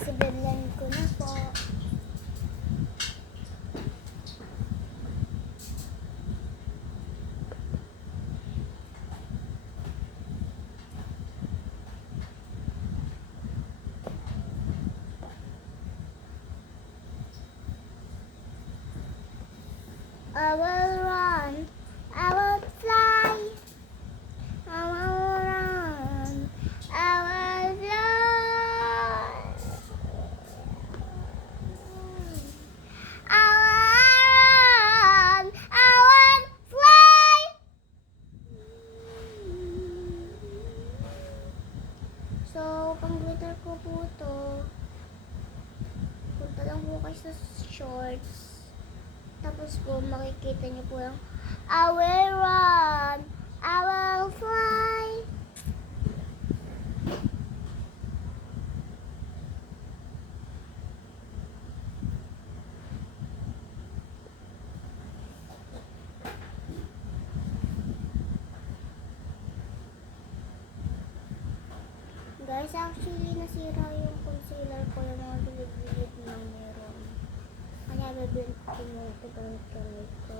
Sibilan ko na po. I will run, I will fly, I will run, I will fly. I will run, I will fly. So, pang glitter ko po to. Punta lang po kayo sa shorts. Tapos po, makikita niyo po yung I will run, I will fly. Guys, actually, nasira yung concealer ko, yung mga bilid-bilid na meron. Kaya bibili ko mo ito gamit kamay ko.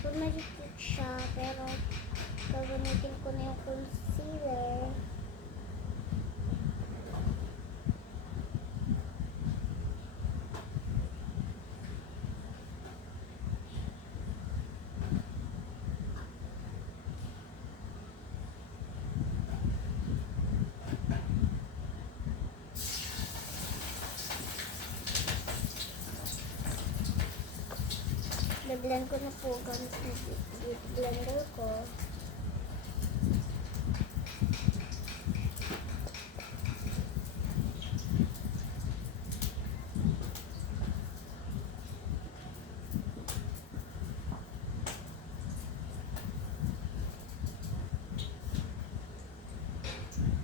So, medyo cute siya, pero gagamitin ko na yung concealer. Blend ko na po gamit ng beauty blender ko.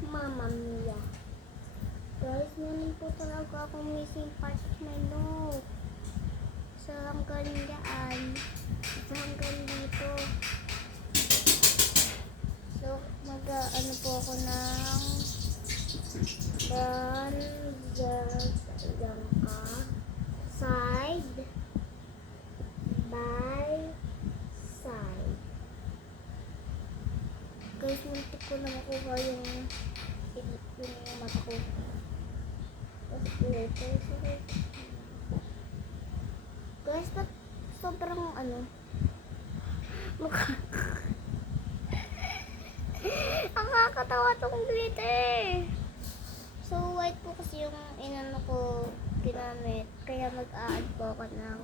Mamma mia. Guys, meron po talaga akong missing part of my nose. So, hanggang dyan. So, hanggang dito. So, ano po ako ng bronzer sa langka. Side by side. Guys, muntik ko na makuha yung mata ko. Tapos, guys, ba't sobrang mukha. Ang kakatawa tong glitter. So, white po kasi yung ko ginamit. Kaya mag-a-add po ako ng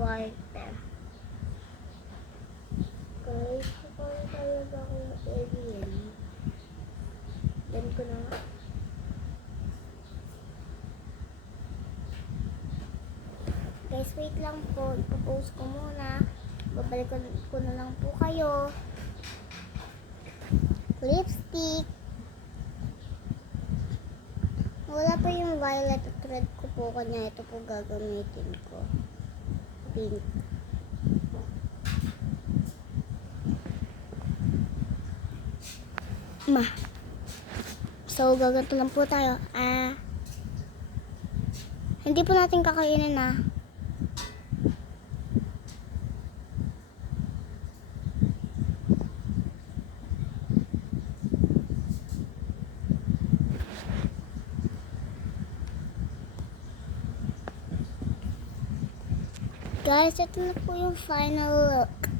white. Guys, parang talaga akong alien. Yan ko na nga. Guys, wait lang po. Ipopost ko muna. Babalik ko na lang po kayo. Lipstick. Wala pa yung violet at red ko po. Kanya ito po gagamitin ko. Pink. So, gaganto lang po tayo. Hindi po natin kakainin Guys, ito na po yung final look.